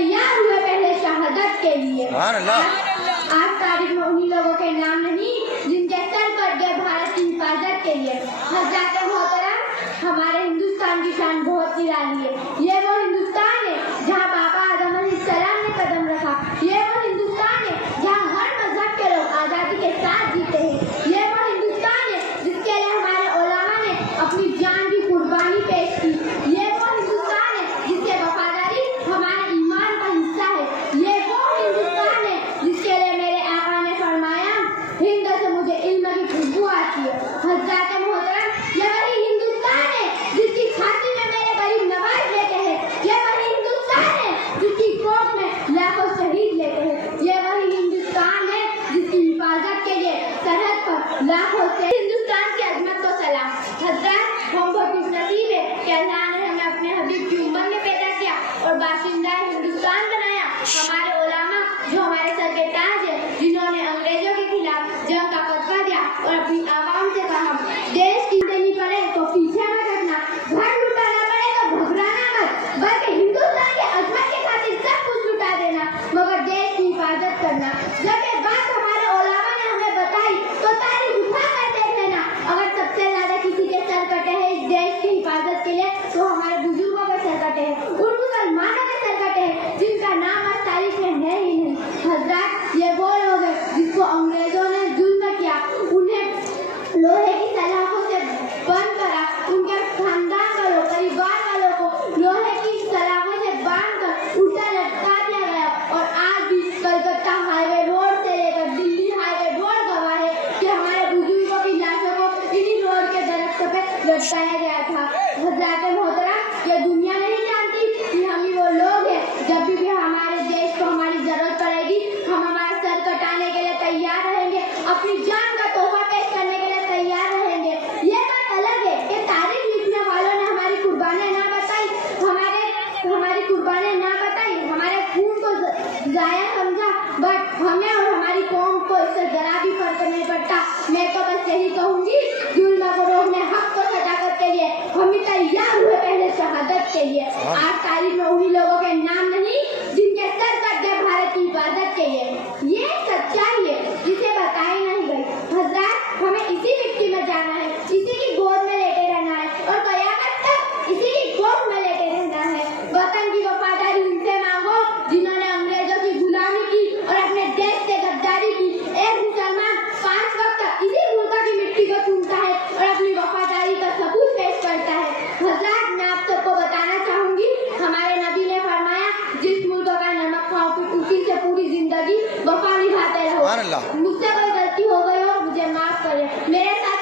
तैयार हुए पहले शहादत के लिए। आज तारीख में उन्हीं लोगों के नाम नहीं जिनके सर कट गए भारत की हिफाजत के लिए। हज़रात मोहतरम, हमारे हिंदुस्तान की शान बहुत निराली है। ये वो हिंदुस्तान है जहाँ बाबा आदम अलैहिस्सलाम ने कदम रखा। ये वो हिंदुस्तान है जहाँ हर मजहब के लोग आज़ादी के साथ जीते हैं। ये वो हिंदुस्तान है जिसके लिए हमारे उलमा ने अपनी जान की कुर्बानी पेश की। ये वो हिंदुस्तान है जिसके वफादारी हमारे ईमान का हिस्सा है। ये वो हिंदुस्तान है जिसके लिए मेरे आका ने फरमाया, हिंद से मुझे इल्म की खुशबू आती है। हज़रात मोहतरम, ये वही हिंदुस्तान है जिसकी छाती में मेरे गरीब नवाज लेते हैं। ये वही हिंदुस्तान है जिसकी कोख में लाखों शहीद लेते हैं। ये वही हिंदुस्तान है जिसकी हिफाजत के लिए सरहद पर लाखों से हिंदुस्तान की अजमत को सलाम। हज़रत, हम बहुत खुशनसीब है कि अल्लाह ने हमें अपने हबीब की उम्मत में पैदा किया और बाशिंदा हिंदुस्तान बनाया। हमारे उलमा जो हमारे सर के ताज है, जिन्होंने अंग्रेजों के खिलाफ जंग का फतवा दिया और अपनी आवाम से कहा, देश की देनी पड़े तो पीछे मत हटना, घर लुटाना पड़े तो घबराना मत, बल्कि हिंदुस्तान के अजमत के खातिर सब कुछ लुटा देना, मगर देश की हिफाजत करना। जब ये बात हमारे उलमा ने हमें बताई तो तारीख उठा कर देख लेना। अगर सबसे ज्यादा किसी के सर कटे हैं इस देश की हिफाजत के लिए तो हमारे बुजुर्गों के सर कटे हैं, उन मुसलमानों के सर कटे हैं जिनका नाम आज तारीख में है ही नहीं। हज़रत, ये वो लोग हैं जिसको अंग्रेजों ने जुल्म किया, उन्हें लोहे की सलाखों से बंद करा, उनके खानदान वालों, परिवार वालों को लोहे की सलाखों से बांध कर उल्टा लटका दिया गया। और आज भी कलकत्ता हाईवे रोड से लेकर दिल्ली हाईवे रोड गवाह है कि हमारे बुजुर्गों की लाशों को इन्हीं रोड के दरख्त पे लटकाया गया था। हज़रात मोहतरम, ये दुनिया नहीं जानती कि हम ही वो लोग हैं। जब भी हमारे देश को हमारी जरूरत पड़ेगी, हम हमारा सर कटाने के लिए तैयार रहेंगे, अपनी जान का तोहफा पेश करने के लिए तैयार रहेंगे। ये बात अलग है कि तारीख लिखने वालों ने हमारी कुर्बानियां ना बताई, हमारी कुर्बानियां ना बताई, हमारे खून को जाया समझा, बट हमें और हमारी कौम को इससे जरा भी फर्क नहीं पड़ता। मैं तो बस यही कहूँगी, जुल्म को रोकने, हक को सदाकत के लिए हम ही तैयार हुए पहले शहादत के लिए। आज तारीख में उन्हीं लोगों के नाम नहीं जिनके सर कट गए भारत की हिफाजत के लिए। ये सच्चाई है जिसे बताई नहीं गई। हज़रत, हमें इसी मिट्टी में जाना है, इसी की गोद में लेटे रहना है और कयामत तक इसी की गोद में लेटे रहना है। वतन की वफादारी उनसे मांगो जिन्होंने अंग्रेजों की गुलामी की और अपने देश से गद्दारी की। एक मुसलमान 5 वक्त इसी मुल्क की मिट्टी को चूमता है और अपनी वफादारी का सबूत पेश करता है। हज़रत, मैं आप सबको बताना चाहूंगी, हमारे नबी ने फरमाया, जिस मुल्क का नमक खाओ फिर उसी से पूरी जिंदगी वफा निभाते रहो। मुझसे कोई गलती हो गई हो मुझे माफ करें। मेरे साथ